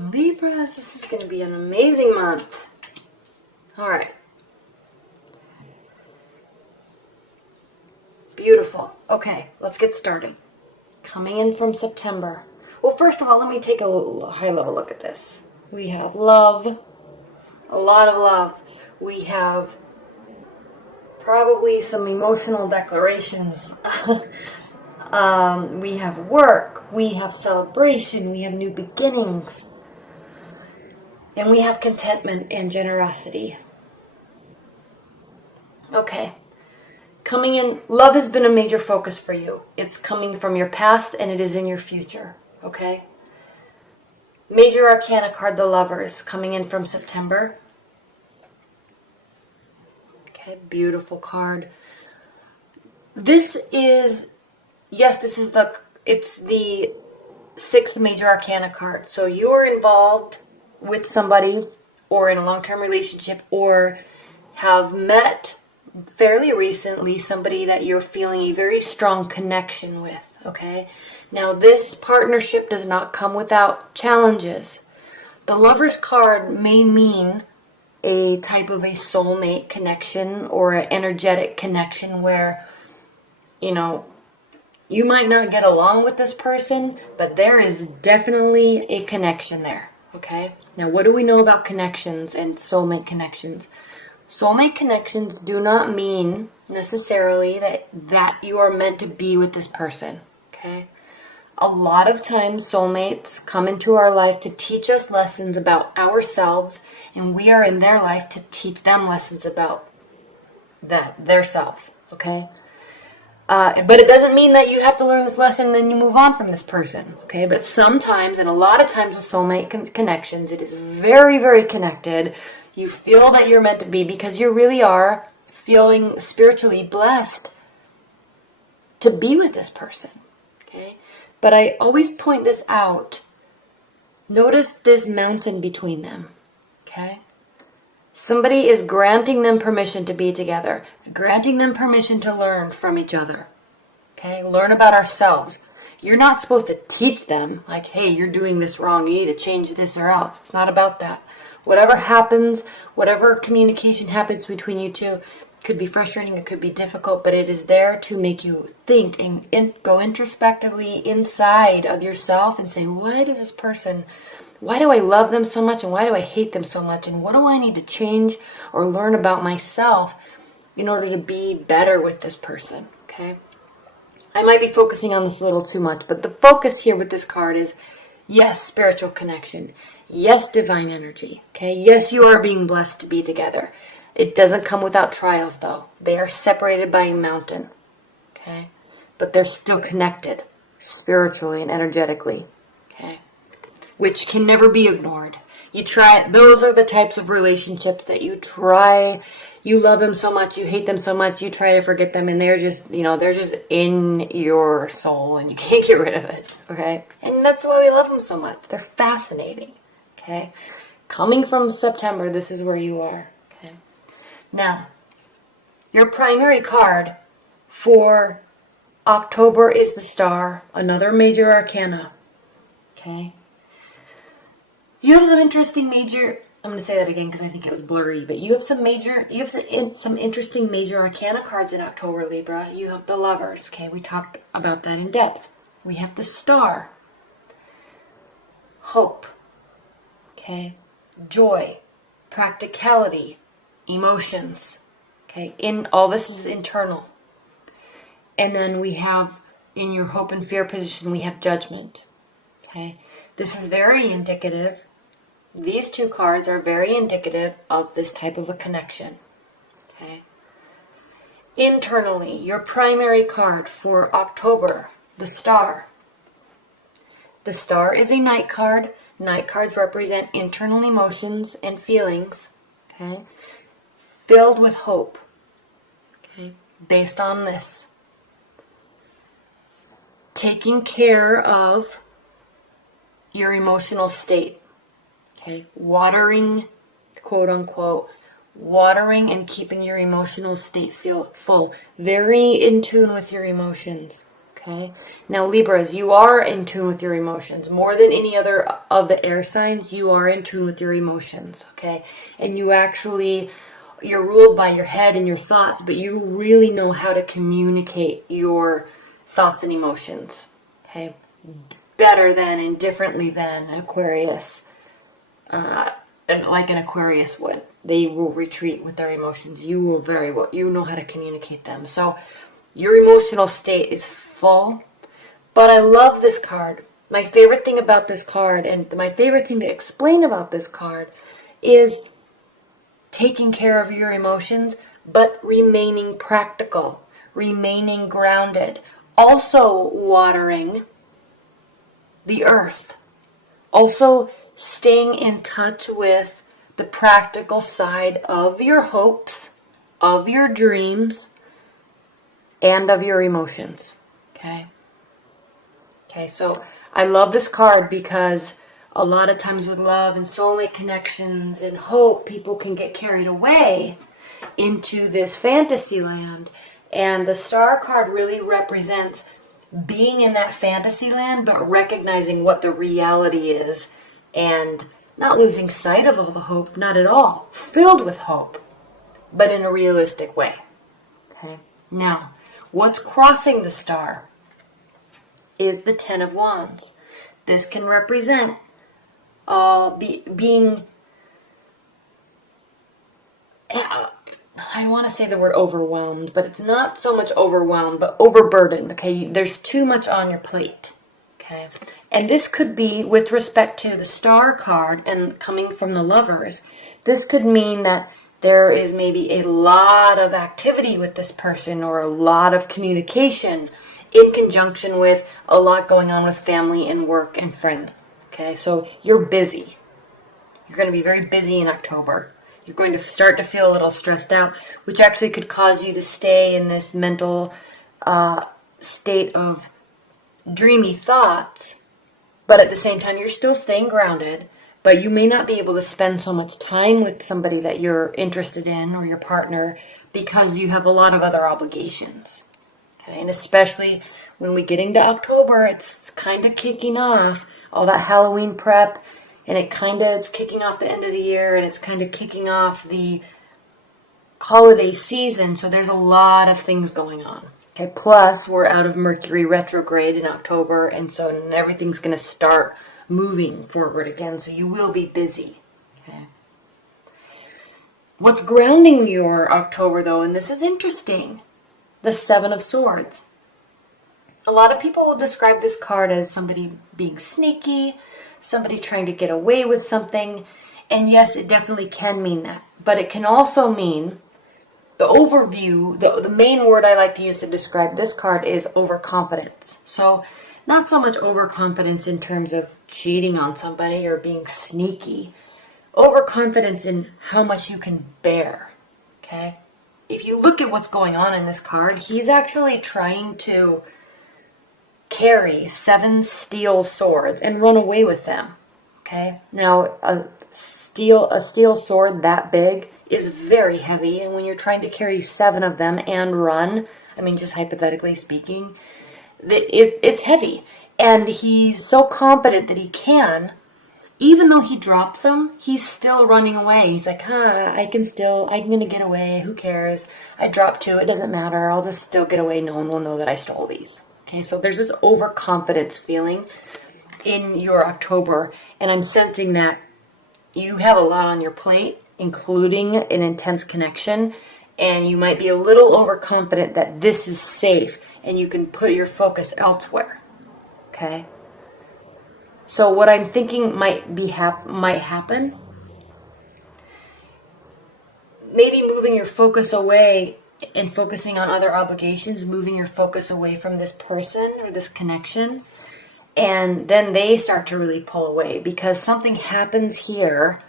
Libras, this is going to be an amazing month. All right. Beautiful. Okay, let's get started. Coming in from September. Well, first of all, let me take a high-level look at this. We have love, a lot of love. We have probably some emotional declarations. We have work, we have celebration, we have new beginnings, and we have contentment and generosity. Okay. Coming in, love has been a major focus for you. It's coming from your past and it is in your future. Okay? Major Arcana card, the Lovers, coming in from September. Okay, beautiful card. This is, yes, it's the 6th Major Arcana card. So you are involved with somebody or in a long-term relationship or have met fairly recently somebody that you're feeling a very strong connection with, okay? Now, this partnership does not come without challenges. The Lover's card may mean a type of a soulmate connection or an energetic connection where, you know, you might not get along with this person, but there is definitely a connection there, okay? Now, what do we know about connections and soulmate connections? Soulmate connections do not mean necessarily that you are meant to be with this person, okay? A lot of times soulmates come into our life to teach us lessons about ourselves, and we are in their life to teach them lessons about their selves, okay? But it doesn't mean that you have to learn this lesson and then you move on from this person, okay? But sometimes, and a lot of times with soulmate connections, it is very, very connected. You feel that you're meant to be because you really are feeling spiritually blessed to be with this person, okay? But I always point this out. Notice this mountain between them, okay? Somebody is granting them permission to be together, granting them permission to learn from each other, okay? Learn about ourselves. You're not supposed to teach them, like, hey, you're doing this wrong, you need to change this or else. It's not about that. Whatever happens, whatever communication happens between you two, it could be frustrating, it could be difficult, but it is there to make you think and go introspectively inside of yourself and say, why do I love them so much and why do I hate them so much and what do I need to change or learn about myself in order to be better with this person, okay? I might be focusing on this a little too much, but the focus here with this card is, yes, spiritual connection. Yes, divine energy. Okay. Yes, you are being blessed to be together. It doesn't come without trials, though. They are separated by a mountain. Okay. But they're still connected spiritually and energetically. Okay. Which can never be ignored. Those are the types of relationships that you love them so much, you hate them so much, you try to forget them, and they're just in your soul, and you can't get rid of it. Okay. And that's why we love them so much. They're fascinating. Okay, coming from September, this is where you are. Okay, now, your primary card for October is the Star, another major arcana. Okay, you have some interesting major. I'm going to say that again because I think it was blurry, but you have some interesting major arcana cards in October, Libra. You have the Lovers. Okay, we talked about that in depth. We have the Star, Hope. Okay, joy, practicality, emotions. Okay, all this is internal. And then we have, in your hope and fear position, we have Judgment. Okay, this is very indicative. These two cards are very indicative of this type of a connection. Okay, internally, your primary card for October, the Star. The Star is a night card. Night cards represent internal emotions and feelings, okay, filled with hope, okay, based on this. Taking care of your emotional state, okay, watering, quote unquote, watering and keeping your emotional state full, very in tune with your emotions, Okay. Now, Libras, you are in tune with your emotions. More than any other of the air signs, you are in tune with your emotions. Okay. And you're ruled by your head and your thoughts, but you really know how to communicate your thoughts and emotions. Okay. Better than and differently than Aquarius. Like an Aquarius would. They will retreat with their emotions. You will very well, you know how to communicate them. So your emotional state is full. But I love this card. My favorite thing about this card, and my favorite thing to explain about this card, is taking care of your emotions, but remaining practical, remaining grounded. Also watering the earth. Also staying in touch with the practical side of your hopes, of your dreams, and of your emotions. Okay? Okay, so I love this card because a lot of times with love and soulmate connections and hope, people can get carried away into this fantasy land. And the Star card really represents being in that fantasy land, but recognizing what the reality is and not losing sight of all the hope, not at all. Filled with hope, but in a realistic way. Okay. Now, what's crossing the Star is the Ten of Wands. This can represent being, I want to say the word overwhelmed, but it's not so much overwhelmed, but overburdened. Okay, there's too much on your plate. Okay, and this could be with respect to the Star card and coming from the Lovers. This could mean that there is maybe a lot of activity with this person or a lot of communication in conjunction with a lot going on with family and work and friends. Okay, so you're busy. You're going to be very busy in October. You're going to start to feel a little stressed out, which actually could cause you to stay in this mental state of dreamy thoughts. But at the same time, you're still staying grounded, but you may not be able to spend so much time with somebody that you're interested in or your partner because you have a lot of other obligations. Okay, and especially when we get into October, it's kind of kicking off all that Halloween prep, and it's kicking off the end of the year, and it's kind of kicking off the holiday season, so there's a lot of things going on. Okay, plus we're out of Mercury retrograde in October, and so everything's going to start moving forward again, so you will be busy. Okay. What's grounding your October, though, and this is interesting, the Seven of Swords. A lot of people will describe this card as somebody being sneaky, somebody trying to get away with something, and yes, it definitely can mean that. But it can also mean, the overview, the main word I like to use to describe this card is overconfidence. So not so much overconfidence in terms of cheating on somebody or being sneaky. Overconfidence in how much you can bear. Okay? If you look at what's going on in this card, he's actually trying to carry 7 steel swords and run away with them. Okay? Now, a steel sword that big is very heavy, and when you're trying to carry 7 of them and run, I mean, just hypothetically speaking, it's heavy. And he's so confident that he can, even though he drops them, he's still running away. He's like, I'm going to get away. Who cares? I dropped 2. It doesn't matter. I'll just still get away. No one will know that I stole these. Okay, so there's this overconfidence feeling in your October, and I'm sensing that you have a lot on your plate, including an intense connection, and you might be a little overconfident that this is safe and you can put your focus elsewhere. Okay? So what I'm thinking might happen, maybe moving your focus away and focusing on other obligations, moving your focus away from this person or this connection, and then they start to really pull away because something happens here.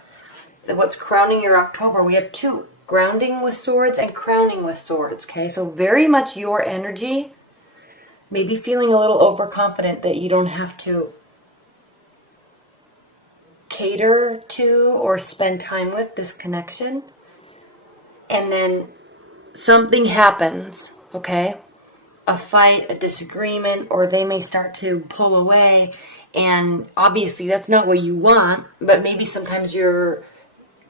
What's crowning your October? We have 2, grounding with swords and crowning with swords. Okay, so very much your energy, maybe feeling a little overconfident that you don't have to cater to or spend time with this connection, and then something happens, okay, a fight, a disagreement, or they may start to pull away. And obviously that's not what you want, but maybe sometimes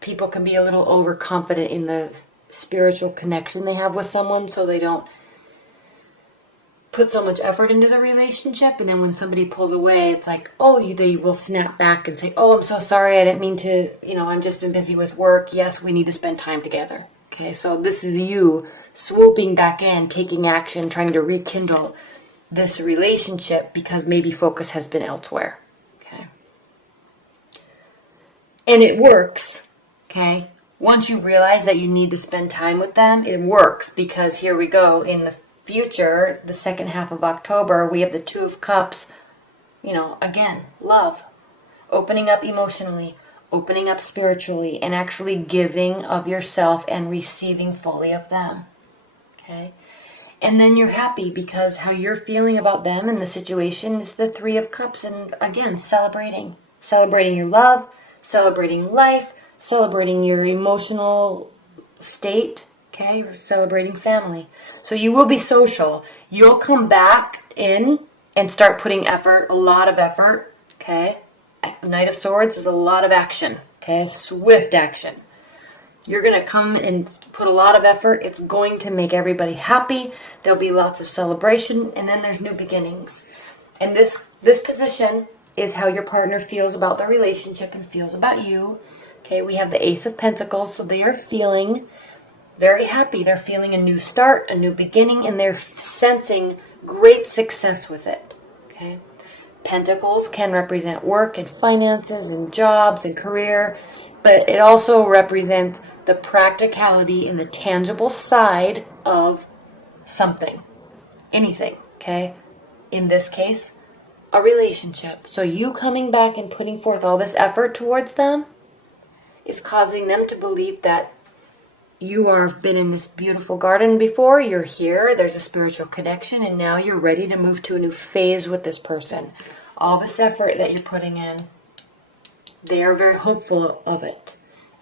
people can be a little overconfident in the spiritual connection they have with someone, so they don't put so much effort into the relationship. And then when somebody pulls away, it's like, they will snap back and say, I'm so sorry, I didn't mean to, I've just been busy with work. Yes, we need to spend time together. Okay, so this is you swooping back in, taking action, trying to rekindle this relationship because maybe focus has been elsewhere. Okay, and it works. Okay, once you realize that you need to spend time with them, it works, because here we go. In the future, the second half of October, we have the Two of Cups. Again, love, opening up emotionally, opening up spiritually, and actually giving of yourself and receiving fully of them. Okay, and then you're happy because how you're feeling about them and the situation is the Three of Cups. And again, celebrating your love, celebrating life, celebrating your emotional state. Okay, you're celebrating family. So you will be social. You'll come back in and start putting effort, a lot of effort. Okay, Knight of Swords is a lot of action. Okay, swift action. You're going to come and put a lot of effort. It's going to make everybody happy. There'll be lots of celebration, and then there's new beginnings. And this position is how your partner feels about the relationship and feels about you. Okay, we have the Ace of Pentacles, so they are feeling very happy. They're feeling a new start, a new beginning, and they're sensing great success with it. Okay, Pentacles can represent work and finances and jobs and career, but it also represents the practicality and the tangible side of something, anything. Okay, in this case, a relationship. So you coming back and putting forth all this effort towards them is causing them to believe that you have been in this beautiful garden before, you're here, there's a spiritual connection, and now you're ready to move to a new phase with this person. All this effort that you're putting in, they are very hopeful of it.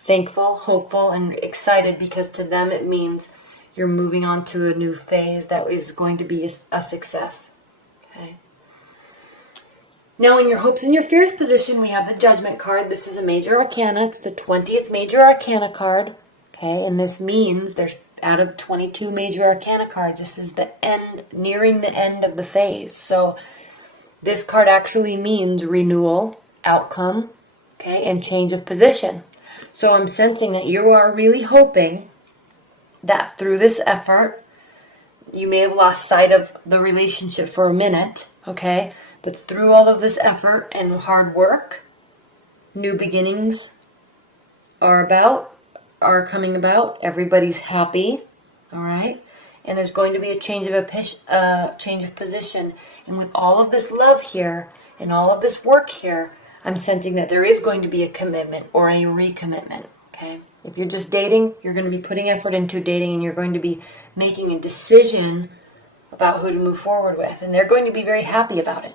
Thankful, hopeful, and excited, because to them it means you're moving on to a new phase that is going to be a success. Okay. Now, in your hopes and your fears position, we have the Judgment card. This is a major arcana. It's the 20th major arcana card. Okay, and this means there's out of 22 major arcana cards, this is the end, nearing the end of the phase. So this card actually means renewal, outcome, okay, and change of position. So I'm sensing that you are really hoping that through this effort, you may have lost sight of the relationship for a minute, okay, but through all of this effort and hard work, new beginnings are coming about. Everybody's happy, all right? And there's going to be a change of position. And with all of this love here and all of this work here, I'm sensing that there is going to be a commitment or a recommitment, okay? If you're just dating, you're going to be putting effort into dating, and you're going to be making a decision about who to move forward with. And they're going to be very happy about it.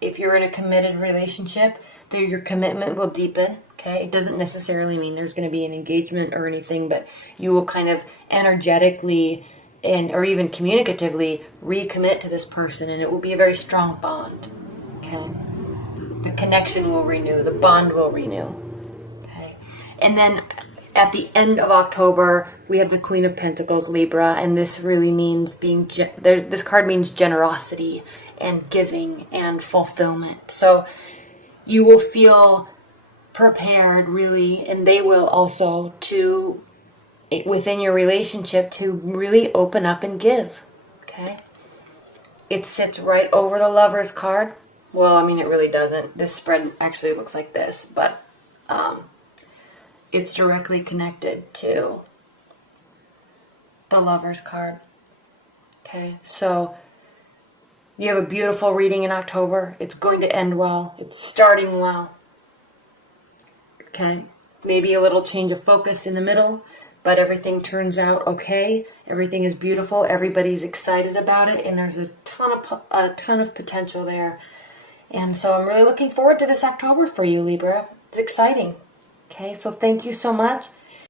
If you're in a committed relationship, your commitment will deepen. Okay, it doesn't necessarily mean there's going to be an engagement or anything, but you will kind of energetically or even communicatively recommit to this person, and it will be a very strong bond. Okay, the connection will renew, the bond will renew. Okay, and then at the end of October, we have the Queen of Pentacles, Libra, and this really means this card means generosity and giving and fulfillment. So you will feel prepared, really, and they will also, to within your relationship, to really open up and give. Okay, it sits right over the Lover's card. Well, I mean, it really doesn't. This spread actually looks like this, but it's directly connected to the Lover's card. Okay, so you have a beautiful reading in October. It's going to end well. It's starting well. Okay, maybe a little change of focus in the middle, but everything turns out okay. Everything is beautiful. Everybody's excited about it, and there's a ton of potential there. And so I'm really looking forward to this October for you, Libra. It's exciting. Okay, so thank you so much.